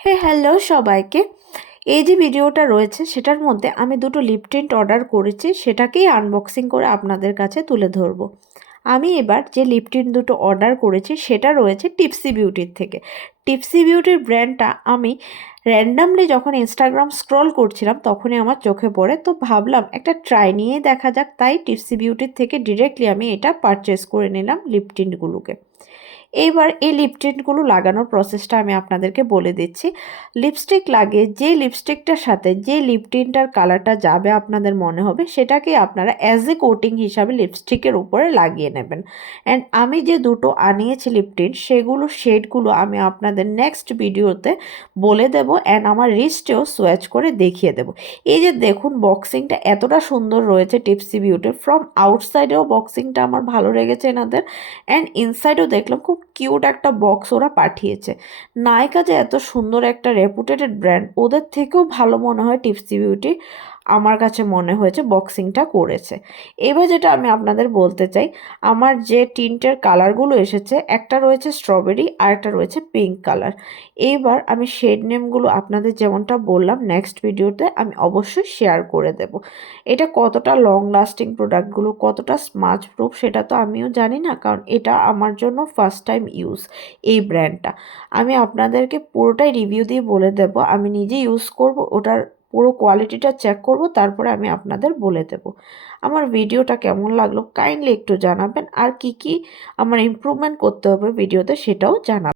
Hello সবাইকে। এই যে ভিডিওটা রয়েছে সেটার মধ্যে আমি দুটো লিপ টিন্ট অর্ডার করেছি, সেটাকেই আনবক্সিং করে আপনাদের কাছে তুলে ধরবো। আমি এবার যে লিপ টিন্ট দুটো অর্ডার করেছি সেটা রয়েছে টিপসি বিউটির থেকে। টিপসি বিউটির ব্র্যান্ডটা আমি র্যান্ডামলি যখন ইনস্টাগ্রাম স্ক্রল করছিলাম তখনই আমার চোখে পড়ে, তো ভাবলাম একটা ট্রাই নিয়ে দেখা যাক, তাই টিপসি বিউটির থেকে ডিরেক্টলি আমি এটা পারচেস করে নিলাম লিপ টিন্টগুলোকে। এইবার এই লিপ টিন্টগুলো লাগানোর প্রসেসটা আমি আপনাদেরকে বলে দিচ্ছি। লিপস্টিক লাগিয়ে যে লিপস্টিকটার সাথে যে লিপ টিন্টটার কালারটা যাবে আপনাদের মনে হবে, সেটাকে আপনারা অ্যাজ এ কোটিং হিসাবে লিপস্টিকের উপরে লাগিয়ে নেবেন। অ্যান্ড আমি যে দুটো আনিয়েছি লিপ টিন্ট সেগুলো শেডগুলো আমি আপনাদের নেক্সট ভিডিওতে বলে দেবো, অ্যান্ড আমার রিস্টেও সোয়াচ করে দেখিয়ে দেবো। এই যে দেখুন বক্সিংটা এতটা সুন্দর রয়েছে টিপসি বিউটির, ফ্রম আউটসাইডেও বক্সিংটা আমার ভালো লেগেছে এনাদের, অ্যান্ড ইনসাইডও দেখলাম খুব কিউট একটা বক্স ওরা পাঠিয়েছে। নাইকা যে এত সুন্দর একটা রেপুটেটেড ব্র্যান্ড, ওদের থেকেও ভালো মনে হয় টিপসি বিউটি আমার কাছে মনে হয়েছে বক্সিংটা করেছে। এবার যেটা আমি আপনাদের বলতে চাই, আমার যে টিন্টের কালারগুলো এসেছে, একটা রয়েছে স্ট্রবেরি আর একটা রয়েছে পিঙ্ক কালার। এইবার আমি শেড নেমগুলো আপনাদের যেমনটা বললাম নেক্সট ভিডিওতে আমি অবশ্যই শেয়ার করে দেব। এটা কতটা লং লাস্টিং প্রোডাক্টগুলো, কতটা স্মাচ প্রুফ সেটা তো আমিও জানি না, কারণ এটা আমার জন্য ফার্স্ট টাইম ইউজ এই ব্র্যান্ডটা। আমি আপনাদেরকে পুরোটাই রিভিউ দিয়ে বলে দেব, আমি নিজে ইউজ করব, ওটার পুরো কোয়ালিটিটা চেক করব, তারপরে আমি আপনাদের বলে দেব। আমার ভিডিওটা কেমন লাগলো কাইন্ডলি একটু জানাবেন, আর কি কি আমার ইমপ্রুভমেন্ট করতে হবে ভিডিওতে সেটাও জানাবেন।